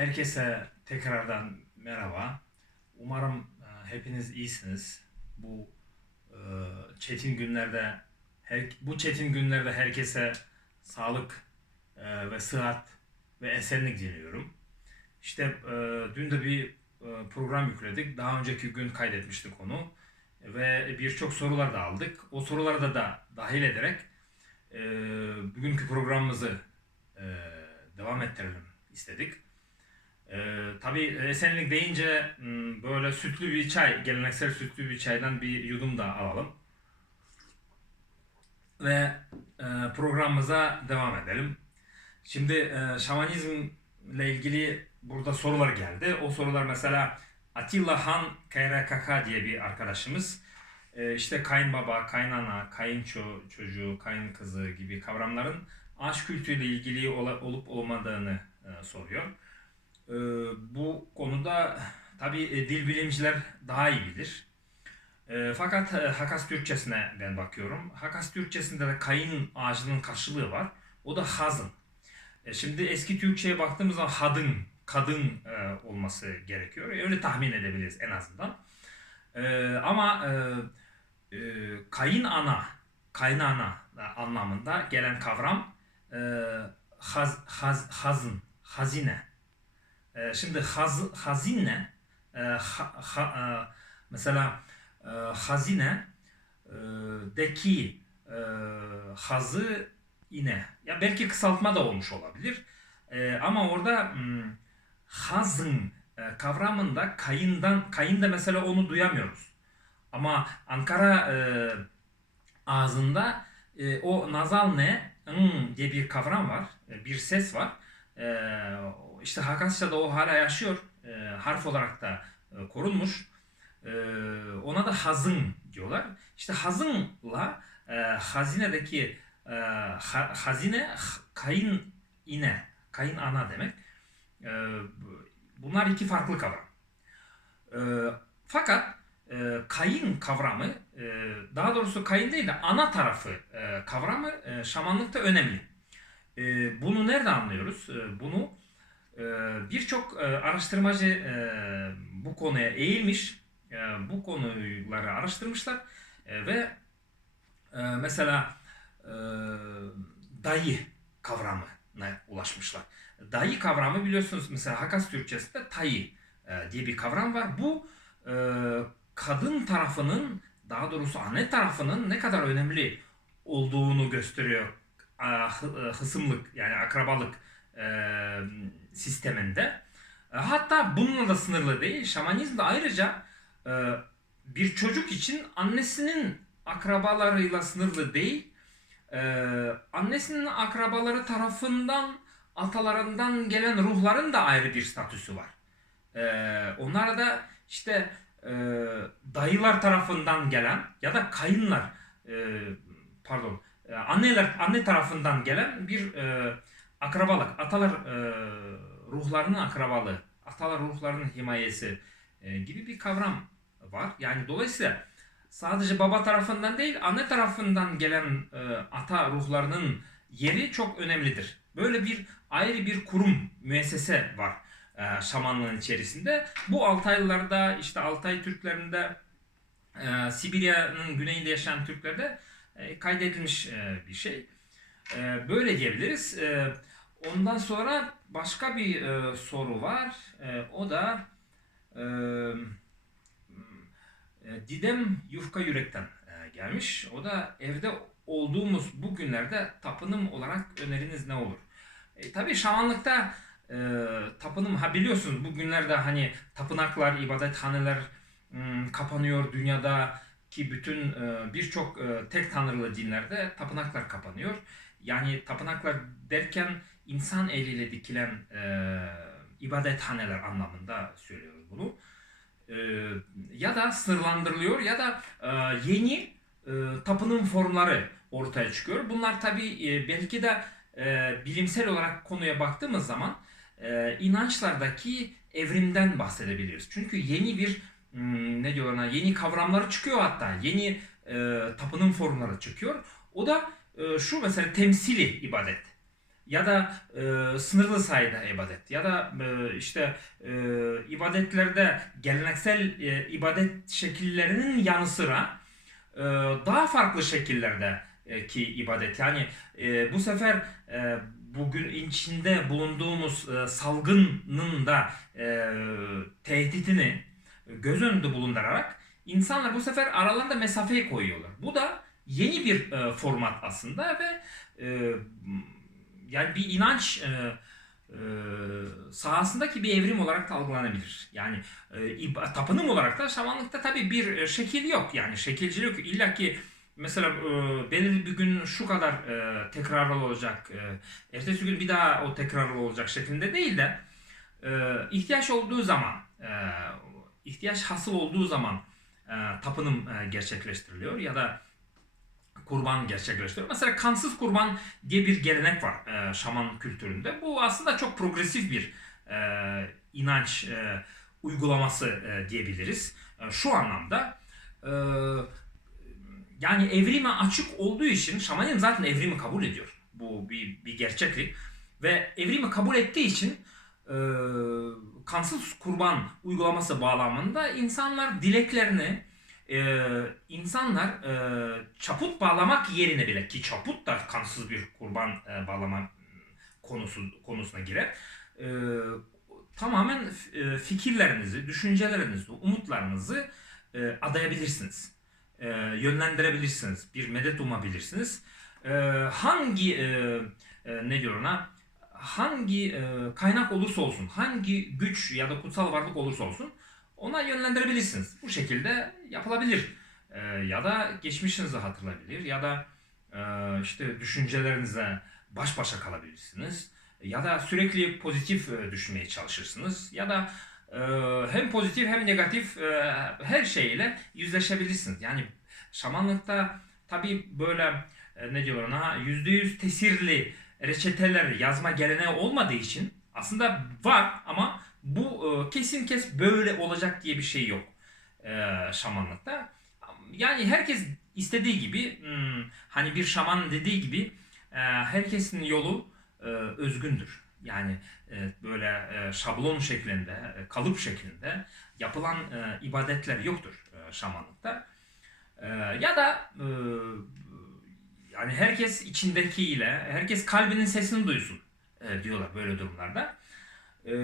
Herkese tekrardan merhaba. Umarım e, hepiniz iyisiniz. Bu e, çetin günlerde bu çetin günlerde herkese sağlık e, ve sıhhat ve esenlik diliyorum. İşte dün de bir program yükledik. Daha önceki gün kaydetmiştik onu ve birçok sorular da aldık. O soruları da, da dahil ederek bugünkü programımızı devam ettirelim istedik. Ee, tabii esenlik deyince m, böyle sütlü bir çay, geleneksel sütlü bir çaydan bir yudum da alalım. Ve e, programımıza devam edelim. Şimdi e, şamanizmle ilgili burada sorular geldi. O sorular mesela Atilla Han KRKK diye bir arkadaşımız e, işte kayınbaba, kaynana, kayınço çocuğu, kayın kızı gibi kavramların aşk kültüyle ilgili ola- olup olmadığını e, soruyor. Ee, bu konuda tabii e, dil bilimciler daha iyi bilir. Ee, fakat e, Hakas Türkçesine ben bakıyorum. Hakas Türkçesinde de kayın ağacının karşılığı var. O da hazın. E, şimdi eski Türkçe'ye baktığımız zaman hadın, kadın olması gerekiyor. Öyle tahmin edebiliriz en azından. Ama e, e, kayın ana, kaynana anlamında gelen kavram haz, haz, hazın, hazine. Ee, şimdi haz, hazine e, ha, ha, e, mesela e, hazine e, deki e, hazı ine. Ya belki kısaltma da olmuş olabilir. E, ama orada hmm, hazın e, kavramında kayından kayında mesela onu duyamıyoruz. Ama Ankara e, ağzında e, o nazal ne hmm diye bir kavram var e, bir ses var e, işte Hakasça'da o hala yaşıyor. E, harf olarak da e, korunmuş. E, ona da hazın diyorlar. İşte hazınla e, hazinedeki e, ha, hazine kayın ine, kayın ana demek. E, bunlar iki farklı kavram. E, fakat e, kayın kavramı, e, daha doğrusu kayın değil de ana tarafı e, kavramı e, şamanlıkta önemli. E, bunu nerede anlıyoruz? E, bunu e, birçok e, araştırmacı e, bu konuya eğilmiş, e, bu konuları araştırmışlar E, ve e, mesela e, dayı kavramına ulaşmışlar. Dayı kavramı biliyorsunuz mesela Hakas Türkçesinde tayı e, diye bir kavram var. Bu e, kadın tarafının daha doğrusu anne tarafının ne kadar önemli olduğunu gösteriyor. Ah, hı- Hısımlık yani akrabalık e, sisteminde. E, Hatta bununla da sınırlı değil. Şamanizm de ayrıca e, bir çocuk için annesinin akrabalarıyla sınırlı değil. E, Annesinin akrabaları tarafından atalarından gelen ruhların da ayrı bir statüsü var. E, Onlara da işte e, dayılar tarafından gelen ya da kayınlar e, pardon e, anneler anne tarafından gelen bir e, akrabalık, atalar e, ruhlarının akrabalığı, atalar ruhlarının himayesi e, gibi bir kavram var. Yani dolayısıyla sadece baba tarafından değil, anne tarafından gelen e, ata ruhlarının yeri çok önemlidir. Böyle bir ayrı bir kurum, müessese var e, şamanlığın içerisinde. Bu Altaylılarda, işte Altay Türklerinde, e, Sibirya'nın güneyinde yaşayan Türklerde kaydedilmiş e, bir şey. E, böyle diyebiliriz. E, ondan sonra başka bir e, soru var. E, o da e, e, Didem Yufka Yürek'ten e, gelmiş. O da evde olduğumuz bu günlerde tapınım olarak öneriniz ne olur? E, tabii şamanlıkta e, tapınım ha biliyorsunuz bu günlerde hani tapınaklar, ibadethaneler m, kapanıyor dünyada ki bütün e, birçok e, tek tanrılı dinlerde tapınaklar kapanıyor. Yani tapınaklar derken insan eliyle dikilen e, ibadethaneler anlamında söylüyoruz bunu. E, ya da sınırlandırılıyor ya da e, yeni e, tapınım formları ortaya çıkıyor. Bunlar tabii e, belki de e, bilimsel olarak konuya baktığımız zaman e, inançlardaki evrimden bahsedebiliriz. Çünkü yeni bir hmm, ne diyor ona yeni kavramları çıkıyor hatta yeni e, tapınım formları çıkıyor. O da e, şu mesela temsili ibadet. ya da e, sınırlı sayıda ibadet ya da e, işte e, ibadetlerde geleneksel e, ibadet şekillerinin yanı sıra e, daha farklı şekillerde e, ki ibadet yani e, bu sefer e, bugün içinde bulunduğumuz e, salgının da e, tehditini göz önünde bulundurarak insanlar bu sefer aralarında mesafeyi koyuyorlar. Bu da yeni bir e, format aslında ve e, yani bir inanç e, e, sahasındaki bir evrim olarak da algılanabilir. Yani e, tapınım olarak da şamanlıkta tabii bir e, şekil yok. Yani şekilcilik yok. İlla ki mesela e, belirli bir gün şu kadar e, tekrarlı olacak, e, ertesi gün bir daha o tekrarlı olacak şeklinde değil de e, ihtiyaç olduğu zaman, e, ihtiyaç hasıl olduğu zaman e, tapınım e, gerçekleştiriliyor ya da kurban gerçekleştiriyor. Mesela kansız kurban diye bir gelenek var e, şaman kültüründe. Bu aslında çok progresif bir e, inanç e, uygulaması e, diyebiliriz. E, şu anlamda e, yani evrime açık olduğu için şamanizm zaten evrimi kabul ediyor. Bu bir, bir gerçeklik. Ve evrimi kabul ettiği için e, kansız kurban uygulaması bağlamında insanlar dileklerini e, insanlar e, çaput bağlamak yerine bile ki çaput da kansız bir kurban e, bağlama konusu konusuna girer. E, tamamen fikirlerinizi, düşüncelerinizi, umutlarınızı e, adayabilirsiniz. E, yönlendirebilirsiniz. Bir medet umabilirsiniz. E, hangi e, e, ne diyor ona? Hangi e, kaynak olursa olsun, hangi güç ya da kutsal varlık olursa olsun ona yönlendirebilirsiniz. Bu şekilde yapılabilir. E, ya da geçmişinizi hatırlayabilir ya da e, işte düşüncelerinize baş başa kalabilirsiniz. Ya da sürekli pozitif e, düşünmeye çalışırsınız. Ya da e, hem pozitif hem negatif e, her şeyle yüzleşebilirsiniz. Yani şamanlıkta tabii böyle e, ne diyorlar ona %100 tesirli reçeteler yazma geleneği olmadığı için aslında var ama bu e, kesin kes böyle olacak diye bir şey yok e, şamanlıkta. Yani herkes istediği gibi hmm, hani bir şaman dediği gibi e, herkesin yolu e, özgündür. Yani böyle şablon şeklinde, kalıp şeklinde yapılan ibadetler yoktur şamanlıkta. Ya da yani herkes içindekiyle, herkes kalbinin sesini duysun e, diyorlar böyle durumlarda. E,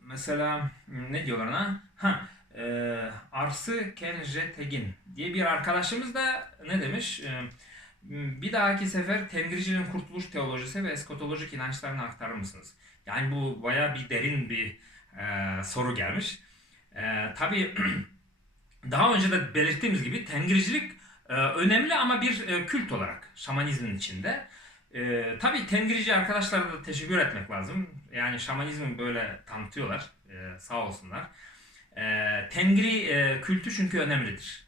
mesela ne diyorlar ona? Ha, e, Arsı Kenje Tegin diye bir arkadaşımız da ne demiş? E, bir dahaki sefer Tengricilerin kurtuluş teolojisi ve eskatolojik inançlarını aktarır mısınız? Yani bu baya bir derin bir e, soru gelmiş. E, tabii daha önce de belirttiğimiz gibi Tengricilik e, önemli ama bir e, kült olarak şamanizmin içinde. E, tabii Tengrici arkadaşlara da teşekkür etmek lazım. Yani şamanizmi böyle tanıtıyorlar. E, sağ olsunlar. E, Tengri e, kültü çünkü önemlidir.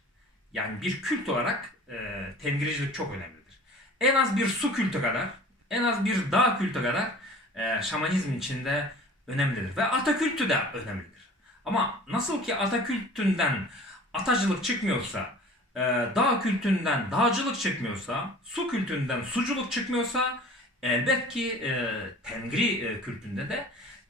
Yani bir kült olarak e, Tengricilik çok önemlidir. En az bir su kültü kadar, en az bir dağ kültü kadar e, şamanizmin içinde önemlidir. Ve ata kültü de önemlidir. Ama nasıl ki ata kültünden atacılık çıkmıyorsa, e, dağ kültünden dağcılık çıkmıyorsa, su kültünden suculuk çıkmıyorsa elbet ki e, Tengri e, kültünde de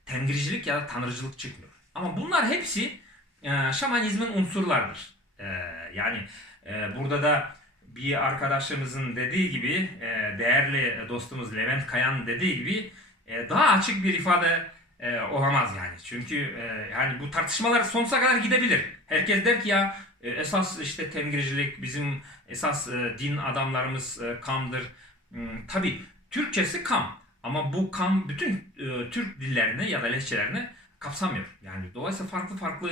Tengricilik ya da tanrıcılık çıkmıyor. Ama bunlar hepsi e, şamanizmin unsurlardır. E, yani e, burada da bir arkadaşımızın dediği gibi, e, değerli dostumuz Levent Kayan dediği gibi e, daha açık bir ifade e, olamaz yani. Çünkü e, yani bu tartışmalar sonsuza kadar gidebilir. Herkes der ki ya e, esas işte temgircilik bizim esas e, din adamlarımız e, kamdır. Hmm, Tabi Türkçesi kam ama bu kam bütün e, Türk dillerini ya da lehçelerini kapsamıyor. Yani dolayısıyla farklı farklı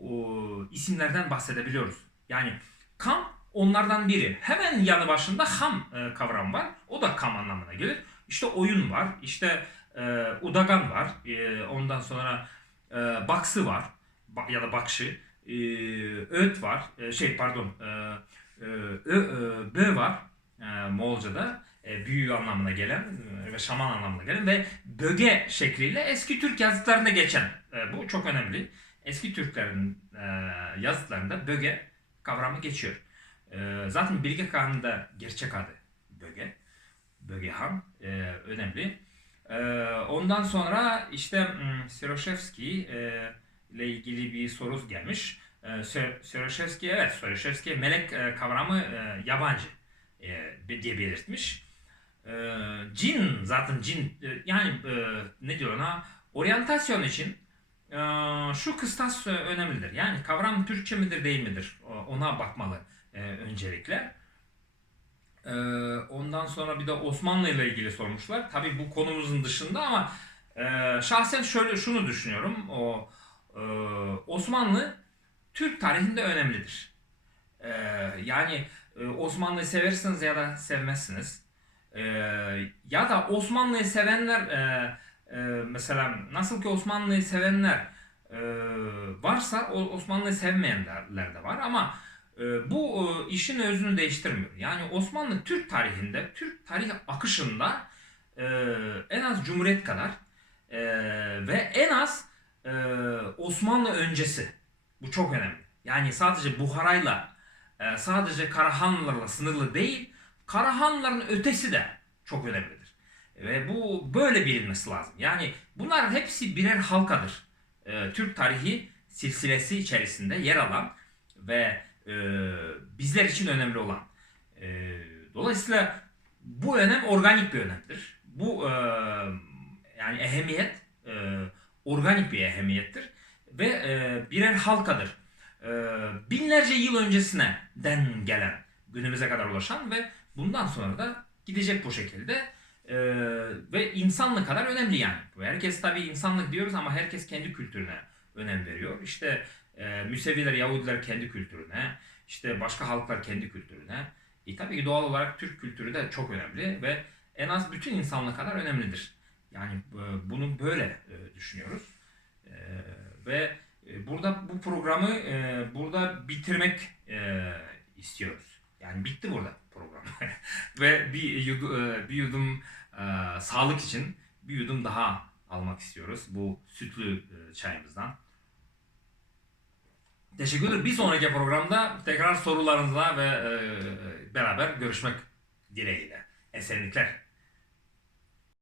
o, isimlerden bahsedebiliyoruz. Yani kam onlardan biri. Hemen yanı başında ham e, kavram var. O da kam anlamına gelir. İşte oyun var. İşte e, udagan var. E, ondan sonra e, baksı var. Ba- ya da bakşı. E, öt var. E, şey pardon. E, e, ö, e, bö var. E, Moğolca'da. E, büyü anlamına gelen e, ve şaman anlamına gelen ve böge şekliyle eski Türk yazıtlarında geçen. E, bu çok önemli. Eski Türklerin e, yazıtlarında böge kavramı geçiyor. E, zaten Bilge Kağan'ın da gerçek adı böge. Bögehan e, önemli. E, ondan sonra işte hmm, Soroshevski e, ile ilgili bir soru gelmiş. E, Sor- Soroshevski evet Soroshevski melek e, kavramı e, yabancı diye belirtmiş. E, cin zaten cin yani ne diyor ona oryantasyon için şu kıstas önemlidir. Yani kavram Türkçe midir değil midir ona bakmalı öncelikle. E, ondan sonra bir de Osmanlı ile ilgili sormuşlar. Tabii bu konumuzun dışında ama e, şahsen şöyle şunu düşünüyorum. O e, Osmanlı Türk tarihinde önemlidir. E, yani Osmanlı'yı seversiniz ya da sevmezsiniz. Ya da Osmanlı'yı sevenler mesela nasıl ki Osmanlı'yı sevenler varsa Osmanlı'yı sevmeyenler de var ama bu e, işin özünü değiştirmiyor. Yani Osmanlı Türk tarihinde, Türk tarih akışında e, en az Cumhuriyet kadar e, ve en az Osmanlı öncesi. Bu çok önemli. Yani sadece Buhara'yla, sadece Karahanlılarla sınırlı değil, Karahanlıların ötesi de çok önemlidir. Ve bu böyle bilinmesi lazım. Yani bunlar hepsi birer halkadır. Türk tarihi silsilesi içerisinde yer alan ve e, bizler için önemli olan. E, dolayısıyla bu önem organik bir önemdir. Bu e, yani ehemmiyet e, organik bir ehemmiyettir ve e, birer halkadır. E, binlerce yıl öncesine den gelen günümüze kadar ulaşan ve bundan sonra da gidecek bu şekilde E, ve insanlık kadar önemli yani. Herkes tabii insanlık diyoruz ama herkes kendi kültürüne önem veriyor. İşte e, Müseviler, Yahudiler kendi kültürüne, işte başka halklar kendi kültürüne. E tabii ki doğal olarak Türk kültürü de çok önemli ve en az bütün insanlık kadar önemlidir. Yani e, bunu böyle e, düşünüyoruz. E, ve burada bu programı burada bitirmek istiyoruz. Yani bitti burada program. ve bir yudum, bir yudum sağlık için bir yudum daha almak istiyoruz bu sütlü çayımızdan. Teşekkür ederim. Bir sonraki programda tekrar sorularınızla ve e, beraber görüşmek dileğiyle. Esenlikler.